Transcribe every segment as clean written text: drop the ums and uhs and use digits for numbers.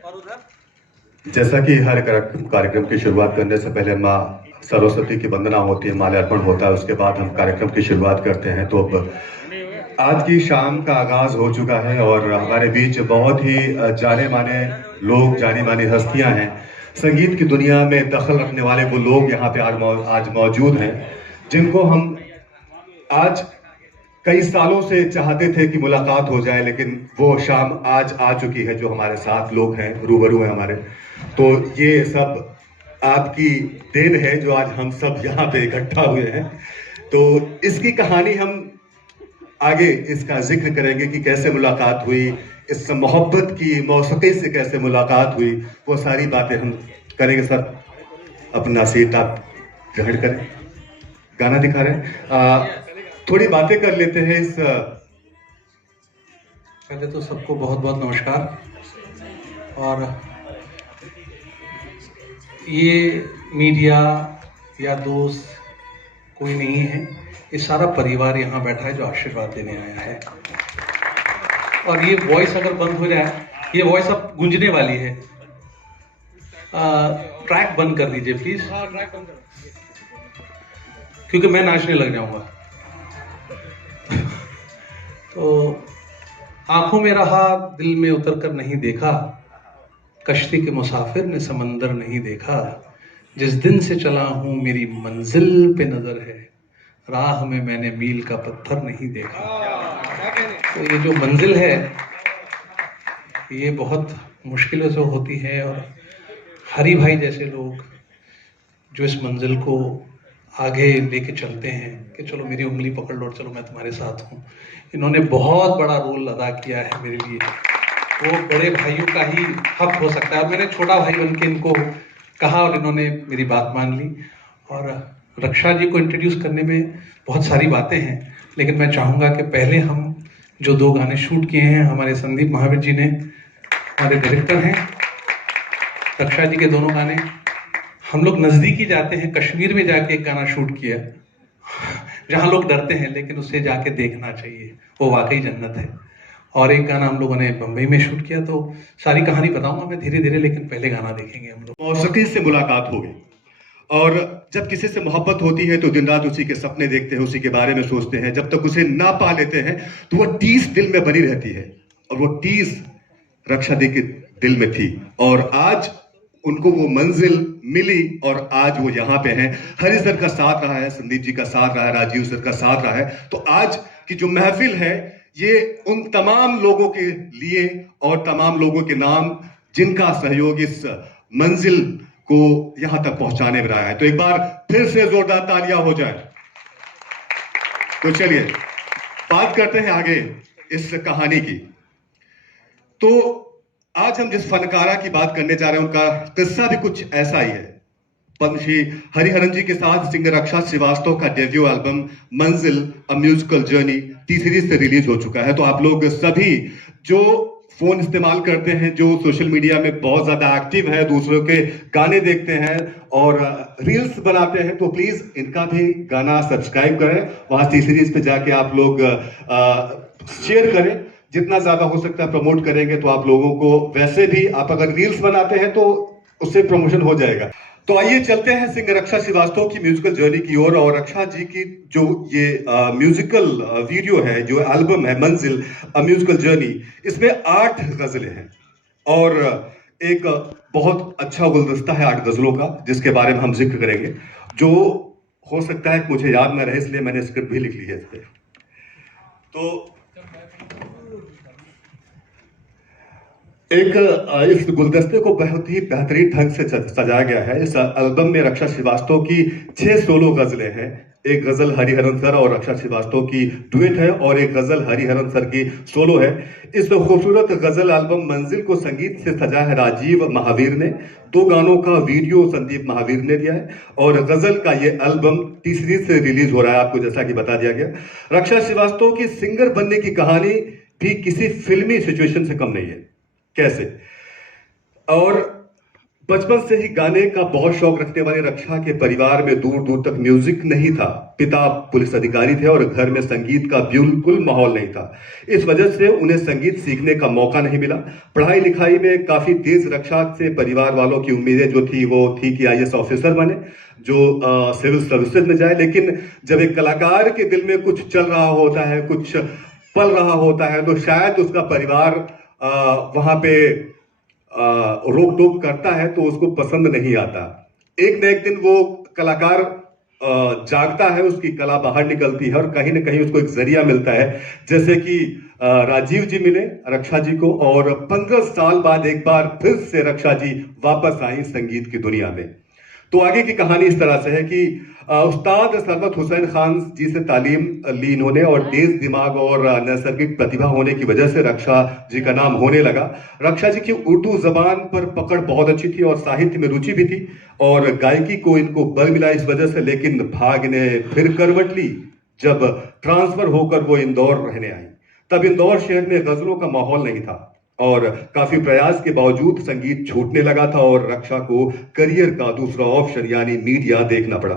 जैसा कि हर कार्यक्रम की शुरुआत करने से पहले माँ सरस्वती की वंदना होती है, माल्यार्पण होता है, उसके बाद हम कार्यक्रम की शुरुआत करते हैं। तो अब आज की शाम का आगाज हो चुका है और हमारे बीच बहुत ही जाने माने लोग, जानी मानी हस्तियां हैं। संगीत की दुनिया में दखल रखने वाले वो लोग यहाँ पे आज मौजूद हैं, जिनको हम आज कई सालों से चाहते थे कि मुलाकात हो जाए, लेकिन वो शाम आज आ चुकी है। जो हमारे साथ लोग हैं, रूबरू हैं हमारे, तो ये सब आपकी देन है जो आज हम सब यहाँ पे इकट्ठा हुए हैं। तो इसकी कहानी हम आगे इसका जिक्र करेंगे कि कैसे मुलाकात हुई, इस मोहब्बत की मौसीकी से कैसे मुलाकात हुई, वो सारी बातें हम करेंगे। सर अपना सीट आप ग्रहण करें, गाना दिखा रहे हैं, थोड़ी बातें कर लेते हैं। इस पहले तो सबको बहुत बहुत नमस्कार। और ये मीडिया या दोस्त कोई नहीं है, ये सारा परिवार यहाँ बैठा है जो आशीर्वाद देने आया है। और ये वॉइस अगर बंद हो जाए, ये वॉइस अब गूंजने वाली है। ट्रैक बंद कर दीजिए प्लीज, क्योंकि मैं नाचने लग जाऊंगा। तो आंखों में रहा, दिल में उतर कर नहीं देखा, कश्ती के मुसाफिर ने समंदर नहीं देखा, जिस दिन से चला हूं मेरी मंजिल पे नजर है, राह में मैंने मील का पत्थर नहीं देखा। तो ये जो मंजिल है ये बहुत मुश्किलों से होती है, और हरी भाई जैसे लोग जो इस मंजिल को आगे लेके चलते हैं कि चलो मेरी उंगली पकड़ लो, चलो मैं तुम्हारे साथ हूँ, इन्होंने बहुत बड़ा रोल अदा किया है मेरे लिए। वो बड़े भाइयों का ही हक हो सकता है, और मैंने छोटा भाई बन के इनको कहा और इन्होंने मेरी बात मान ली। और रक्षा जी को इंट्रोड्यूस करने में बहुत सारी बातें हैं, लेकिन मैं चाहूँगा कि पहले हम जो 2 गाने शूट किए हैं, हमारे संदीप महावीर जी ने, हमारे डायरेक्टर हैं, रक्षा जी के दोनों गाने, हम लोग नज़दीकी जाते हैं, कश्मीर में जाके एक गाना शूट किया जहाँ लोग डरते हैं, लेकिन उसे जाके देखना चाहिए, वो वाकई जन्नत है। और एक गाना हम लोगों ने बम्बई में शूट किया। तो सारी कहानी बताऊंगा मैं धीरे धीरे, लेकिन पहले गाना देखेंगे हम लोग। मौसीकी से मुलाकात हो गई, और जब किसी से मोहब्बत होती है तो दिन रात उसी के सपने देखते हैं, उसी के बारे में सोचते हैं। जब तक उसे ना पा लेते हैं तो वह टीस दिल में बनी रहती है, और वो टीस रक्षा दी के दिल में थी, और आज उनको वो मंजिल मिली, और आज वो यहाँ पे हैं। हरि सर का साथ रहा है, संदीप जी का साथ रहा है, राजीव सर का साथ रहा है। तो आज की जो महफिल है ये उन तमाम लोगों के लिए और तमाम लोगों के नाम जिनका सहयोग इस मंजिल को यहां तक पहुंचाने में रहा है। तो एक बार फिर से जोरदार तालियां हो जाए। तो चलिए बात करते हैं आगे इस कहानी की। तो आज हम जिस फनकारा की बात करने जा रहे हैं उनका किस्सा भी कुछ ऐसा ही है। पद्मश्री हरिहरन जी के साथ सिंगर रक्षा श्रीवास्तव का डेब्यू एल्बम मंजिल अ म्यूजिकल जर्नी तीसरी से रिलीज हो चुका है। तो आप लोग सभी जो फोन इस्तेमाल करते हैं, जो सोशल मीडिया में बहुत ज्यादा एक्टिव है, दूसरों के गाने देखते हैं और रील्स बनाते हैं, तो प्लीज इनका भी गाना सब्सक्राइब करें। वहां तीसरी पे जाके आप लोग शेयर करें, जितना ज्यादा हो सकता है प्रमोट करेंगे तो आप लोगों को, वैसे भी आप अगर रील्स बनाते हैं तो उससे प्रमोशन हो जाएगा। तो आइए चलते हैं सिंगर रक्षा श्रीवास्तव की म्यूजिकल जर्नी की ओर। और रक्षा जी की जो ये म्यूजिकल वीडियो है, जो एल्बम है मंजिल अ म्यूजिकल जर्नी, इसमें 8 गजलें हैं और एक बहुत अच्छा गुलदस्ता है 8 गजलों का, जिसके बारे में हम जिक्र करेंगे। जो हो सकता है मुझे याद न रहे, इसलिए मैंने स्क्रिप्ट भी लिख ली है इस पे। तो इस गुलदस्ते को बहुत ही बेहतरीन ढंग से सजाया गया है। इस एल्बम में रक्षा श्रीवास्तव की 6 सोलो गजलें हैं। एक गजल हरिहरन सर और रक्षा श्रीवास्तव की डुएट है, और एक गजल हरिहरन सर की सोलो है। इस खूबसूरत गजल एल्बम मंजिल को संगीत से सजा है राजीव महावीर ने। 2 गानों का वीडियो संदीप महावीर ने दिया है, और गजल का ये एल्बम तीसरी से रिलीज हो रहा है, आपको जैसा कि बता दिया गया। रक्षा श्रीवास्तव की सिंगर बनने की कहानी भी किसी फिल्मी सिचुएशन से कम नहीं है। कैसे? और बचपन से ही गाने का बहुत शौक रखने वाले रक्षा के परिवार में दूर दूर तक म्यूजिक नहीं था। पिता पुलिस अधिकारी थे और घर में संगीत का बिल्कुल माहौल नहीं था। इस वजह से उन्हें संगीत सीखने का मौका नहीं मिला। पढ़ाई लिखाई में काफी तेज रक्षा से परिवार वालों की उम्मीदें जो थी वो थी कि आईएएस ऑफिसर बने, जो सिविल सर्विसेज में जाए। लेकिन जब एक कलाकार के दिल में कुछ चल रहा होता है, कुछ पल रहा होता है, तो शायद उसका परिवार वहां पे रोक टोक करता है तो उसको पसंद नहीं आता। एक न एक दिन वो कलाकार जागता है, उसकी कला बाहर निकलती है और कहीं ना कहीं उसको एक जरिया मिलता है। जैसे कि राजीव जी मिले रक्षा जी को और 15 साल बाद एक बार फिर से रक्षा जी वापस आई संगीत की दुनिया में। तो आगे की कहानी इस तरह से है कि उस्ताद सरवत हुसैन खान जी से तालीम ली इन्होंने और तेज दिमाग और नैसर्गिक प्रतिभा होने की वजह से रक्षा जी का नाम होने लगा। रक्षा जी की उर्दू जबान पर पकड़ बहुत अच्छी थी और साहित्य में रुचि भी थी और गायकी को इनको बल मिला इस वजह से। लेकिन भाग्य ने फिर करवट ली जब ट्रांसफर होकर वो इंदौर रहने आई। तब इंदौर शहर में गजलों का माहौल नहीं था और काफी प्रयास के बावजूद संगीत छूटने लगा था और रक्षा को करियर का दूसरा ऑप्शन यानी मीडिया देखना पड़ा।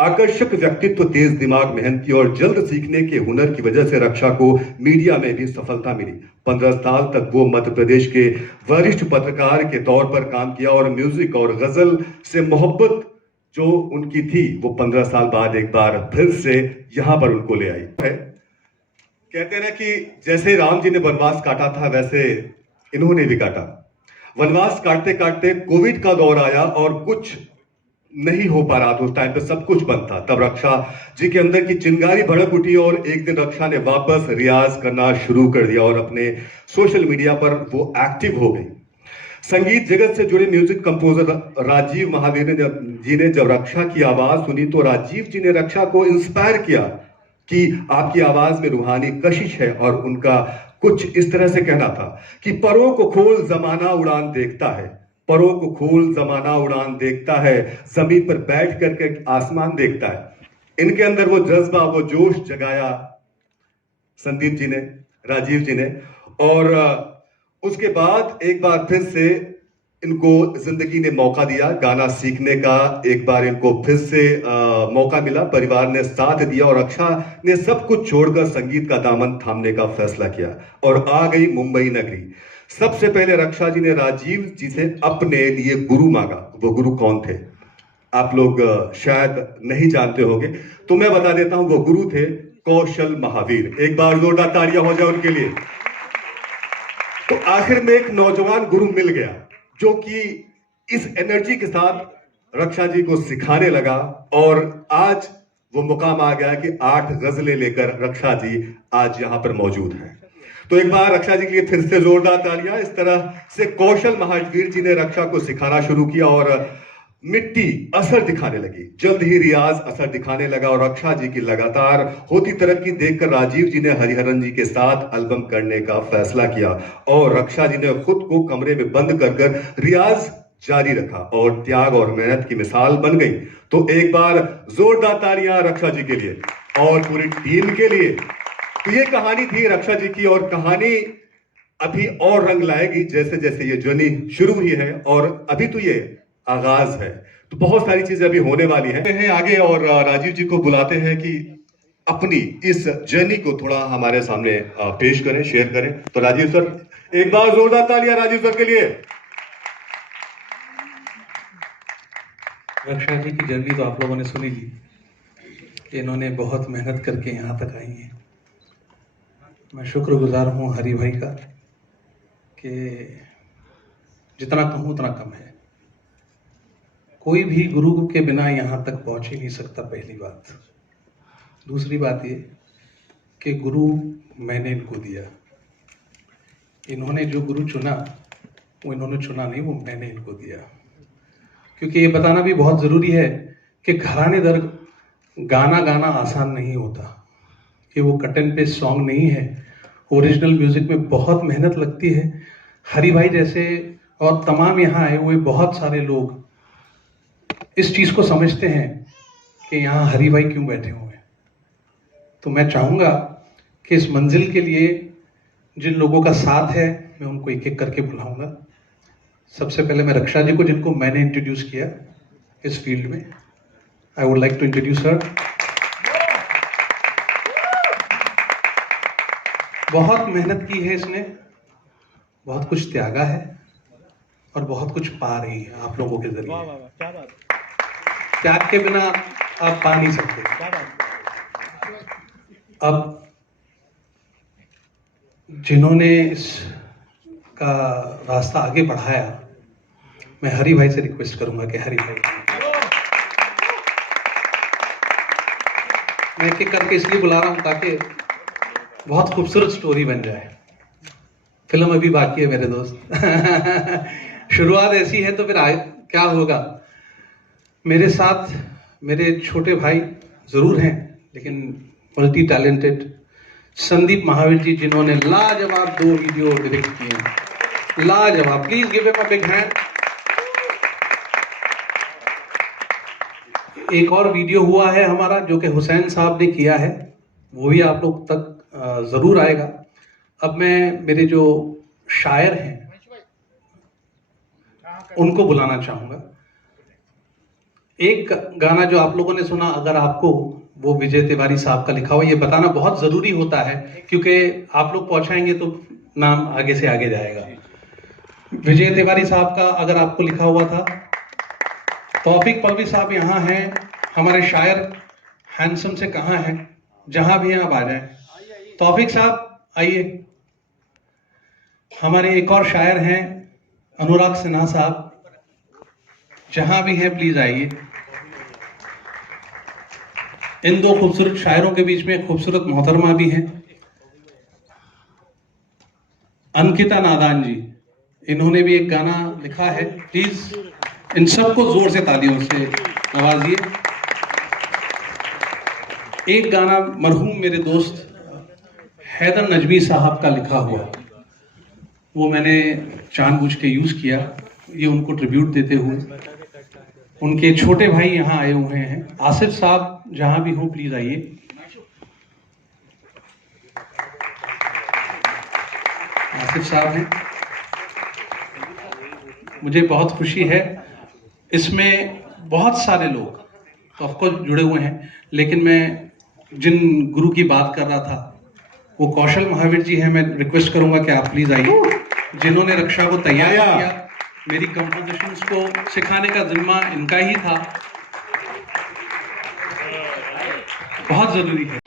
आकर्षक व्यक्तित्व, तेज दिमाग, मेहनती और जल्द सीखने के हुनर की वजह से रक्षा को मीडिया में भी सफलता मिली। 15 साल तक वो मध्य प्रदेश के वरिष्ठ पत्रकार के तौर पर काम किया और म्यूजिक और गजल से मोहब्बत जो उनकी थी वो 15 साल बाद एक बार फिर से यहां पर उनको ले आई है। कहते हैं ना कि जैसे राम जी ने वनवास काटा था वैसे इन्होंने भी काटा। वनवास काटते काटते कोविड का दौर आया और कुछ नहीं हो पा रहा था। उस टाइम पे सब कुछ बंद था। तब रक्षा जी के अंदर की चिंगारी भड़क उठी और एक दिन रक्षा ने वापस रियाज करना शुरू कर दिया और अपने सोशल मीडिया पर वो एक्टिव हो गई। संगीत जगत से जुड़े म्यूजिक कंपोजर राजीव महावीर जी ने जब रक्षा की आवाज सुनी तो राजीव जी ने रक्षा को इंस्पायर किया कि आपकी आवाज में रूहानी कशिश है और उनका कुछ इस तरह से कहना था कि परों को खोल जमाना उड़ान देखता है, परों को खोल जमाना उड़ान देखता है, जमीन पर बैठ करके आसमान देखता है। इनके अंदर वो जज्बा, वो जोश जगाया संदीप जी ने, राजीव जी ने। और उसके बाद एक बार फिर से इनको जिंदगी ने मौका दिया गाना सीखने का। एक बार इनको फिर से मौका मिला, परिवार ने साथ दिया और रक्षा ने सब कुछ छोड़कर संगीत का दामन थामने का फैसला किया और आ गई मुंबई नगरी। सबसे पहले रक्षा जी ने राजीव जी से अपने लिए गुरु मांगा। वो गुरु कौन थे आप लोग शायद नहीं जानते होंगे, तो मैं बता देता हूं। वो गुरु थे कौशल महावीर। एक बार जोरदार तालियां हो जाए उनके लिए। तो आखिर में एक नौजवान गुरु मिल गया जो कि इस एनर्जी के साथ रक्षा जी को सिखाने लगा और आज वो मुकाम आ गया कि 8 गजलें लेकर रक्षा जी आज यहां पर मौजूद हैं। तो एक बार रक्षा जी के लिए फिर से जोरदार तालियां। इस तरह से कौशल महावीर जी ने रक्षा को सिखाना शुरू किया और मिट्टी असर दिखाने लगी। जल्द ही रियाज असर दिखाने लगा और रक्षा जी की लगातार होती तरक्की देखकर राजीव जी ने हरिहरन जी के साथ एल्बम करने का फैसला किया और रक्षा जी ने खुद को कमरे में बंद कर रियाज जारी रखा और त्याग और मेहनत की मिसाल बन गई। तो एक बार जोरदार तालियां रक्षा जी के लिए और पूरी टीम के लिए। तो ये कहानी थी रक्षा जी की और कहानी अभी और रंग लाएगी जैसे जैसे ये जर्नी शुरू हुई है और अभी तो ये आगाज है। तो बहुत सारी चीजें अभी होने वाली हैं आगे और राजीव जी को बुलाते हैं कि अपनी इस जर्नी को थोड़ा हमारे सामने पेश करें, शेयर करें। तो राजीव सर, एक बार जोरदार तालियां राजीव सर के लिए। रक्षा जी की जर्नी तो आप लोगों ने सुनी ली कि इन्होंने बहुत मेहनत करके यहाँ तक आई हैं। मैं शुक्रगुजार हूँ हरि भाई का कि जितना कहूँ उतना कम है। कोई भी गुरु के बिना यहाँ तक पहुँच ही नहीं सकता, पहली बात। दूसरी बात ये कि गुरु मैंने इनको दिया। इन्होंने जो गुरु चुना वो इन्होंने चुना नहीं, वो मैंने इनको दिया। क्योंकि ये बताना भी बहुत ज़रूरी है कि घराने दर गाना गाना आसान नहीं होता, कि वो कट एंड पेस्ट सॉन्ग नहीं है। ओरिजिनल म्यूज़िक में बहुत मेहनत लगती है। हरि भाई जैसे और तमाम यहाँ आए हुए बहुत सारे लोग इस चीज़ को समझते हैं कि यहाँ हरि भाई क्यों बैठे हुए हैं। तो मैं चाहूँगा कि इस मंजिल के लिए जिन लोगों का साथ है मैं उनको एक एक करके बुलाऊंगा। सबसे पहले मैं रक्षा जी को, जिनको मैंने इंट्रोड्यूस किया इस फील्ड में, I would like to introduce her. बहुत मेहनत की है इसने, बहुत कुछ त्यागा है और बहुत कुछ पा रही है आप लोगों के जरिए। त्याग के बिना आप पा नहीं सकते। अब जिन्होंने इसका रास्ता आगे बढ़ाया, मैं हरि भाई से रिक्वेस्ट करूंगा कि हरि भाई, मैं एक एक करके इसलिए बुला रहा हूं ताकि बहुत खूबसूरत स्टोरी बन जाए। फिल्म अभी बाकी है मेरे दोस्त। शुरुआत ऐसी है तो फिर क्या होगा। मेरे साथ मेरे छोटे भाई जरूर हैं, लेकिन मल्टी टैलेंटेड संदीप महावीर जी, जिन्होंने लाजवाब 2 वीडियो डायरेक्ट किए हैं। लाजवाब, please give him a big hand. एक और वीडियो हुआ है हमारा जो कि हुसैन साहब ने किया है, वो भी आप लोग तक जरूर आएगा। अब मैं मेरे जो शायर हैं उनको बुलाना चाहूंगा। एक गाना जो आप लोगों ने सुना, अगर आपको, वो विजय तिवारी साहब का लिखा हुआ, ये बताना बहुत जरूरी होता है क्योंकि आप लोग पहुंचाएंगे तो नाम आगे से आगे जाएगा। विजय तिवारी साहब का अगर आपको लिखा हुआ था। तौफीक पलवी साहब यहाँ हैं, हमारे शायर हैंडसम से कहाँ हैं, जहां भी हैं आप आ जाएं। तौफीक साहब आइए। हमारे एक और शायर हैं अनुराग सिन्हा साहब, जहां भी हैं प्लीज आइए। इन 2 खूबसूरत शायरों के बीच में खूबसूरत मोहतरमा भी हैं अंकिता नादान जी, इन्होंने भी एक गाना लिखा है। प्लीज इन सबको जोर से तालियों से नवाजिए। एक गाना मरहूम मेरे दोस्त हैदर नजमी साहब का लिखा हुआ, वो मैंने जानबूझ के यूज किया, ये उनको ट्रिब्यूट देते हुए। उनके छोटे भाई यहाँ आए हुए हैं, आसिफ साहब जहां भी हो प्लीज आइए। आसिफ साहब हैं, मुझे बहुत खुशी है। इसमें बहुत सारे लोग तो ऑफकोर्स जुड़े हुए हैं, लेकिन मैं जिन गुरु की बात कर रहा था वो कौशल महावीर जी हैं। मैं रिक्वेस्ट करूंगा कि आप प्लीज आइए, जिन्होंने रक्षा को तैयार किया। मेरी कंपोजिशंस को सिखाने का जिम्मा इनका ही था। बहुत जरूरी है।